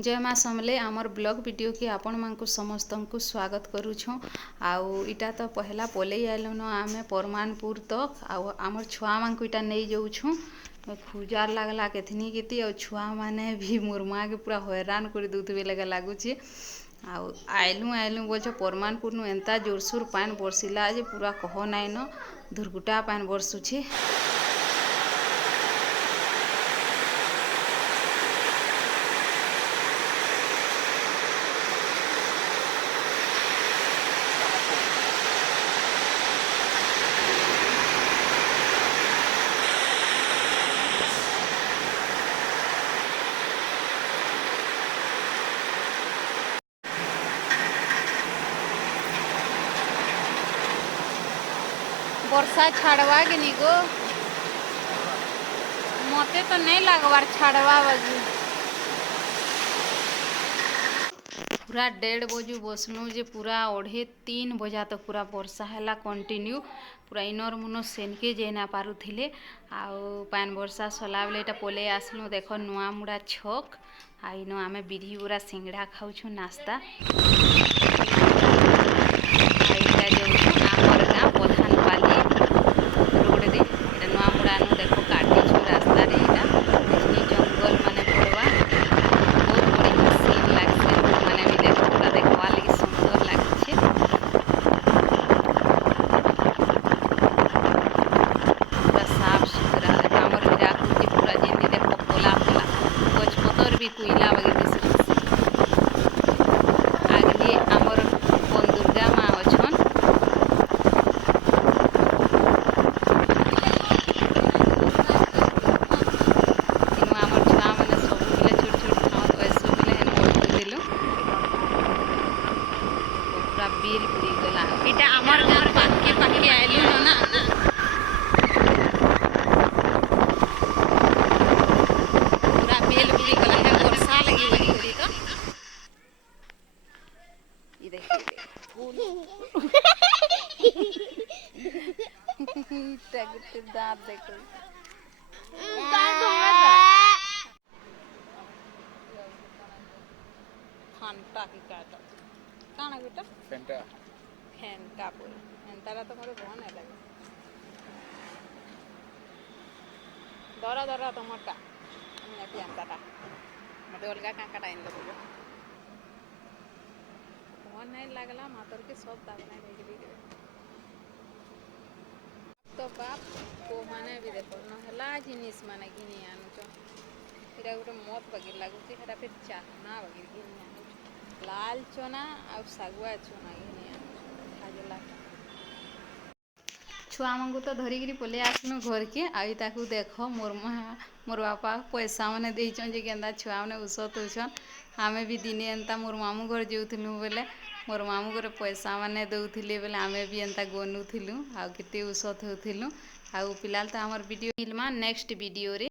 जय माँ समले आमर ब्लॉग वीडियो की आपण मानकु समस्त को स्वागत करुछूँ। आउ इटा तो पहला पलई आलुन आमे परमानपुर तक आमर छुआ मान को इटा नहीं जाऊँ खुजार लगला केथनी केती और छुआ माने भी मोर माँ के पूरा हैरान कर दूसरे लगे लगुचे। आइलु आइलु बोल परमानपुर नु एंता जोरसोर पान बरसिला जे पूरा कह नाइन धुरगुटा पान बरसुछे। वर्षा छाड़वा के नी गो मते तो नहीं लगवार छाड़वा बजू पूरा 1:30 बजू बसनु जे पूरा 2:30 बजा तक पूरा वर्षा हैला कंटिन्यू पूरा इनर मुनो सेनके जेना पारुथिले आउ पान वर्षा सला बेले एटा पले आसनु देखो नुआ मुड़ा छक आइनो आमे बिधी बुरा सिंगड़ा खाउछु नाश्ता आइटा जाउछु आमर गाँ प्रधान पाली रोड रे एटा नुआ मुड़ा नु देखो काटी छु रास्ता रे एटा देखनी जंगल माने पड़वा बहुत बढ़िया सीन लागसे माने भी देखो पूरा देखवा लगी सुंदर लागछे पूरा साफ सुथरा आमर हिराकुद पूरा जेंदी देखो पोला पोला गछपतर भी कुइला वगे आगे आमर दुर्गा माँ अछन इनु आमर छुआ माने सब बेले छोट छोट खाओ वैसे बेले हेन पढ़ते दिलु पूरा बिल बुड़ी गला इटा आमर गाँव पाके पाके आइलु ना पूरा बिल बुड़ी गला है वर्षा लगी वही तो ये देखिए फूल टगटे दांत देखो फंटा की काटा काना बेटा फेंटा फेंटा बोल फेंटारा तो मोर भन है लगे दरा दरा तो मोटा मैं फेंटारा मते अलगा काकाटा इन दबो भन नहीं लागला मातर के सब दागना देख दी तो बाप को माने भी देखो नहला जिनिस माने घिनी आनु छ इरा गोटे मत बगे लागुची हेरा फिर चाहना बगे घिनी आनु लाल चना और सागुआ चना घिनी आनु खाजला छुआ मांगू तो धरिकी पले आसनु घर के आई ताकू देख मोर मोर बापा पैसा मैंने देचन जे केंदा छुआ मैंने उषत होचन आमे भी दिने एंता मोर मामू घर जाऊथिलु बेले मोर मामू घर पैसा मैंने दउथिले बेले आमे भी एंता गनुथिलु आ केते उषत होथिलु आ पिलाल तो हमर वीडियो मिलमा नेक्स्ट वीडियो रे।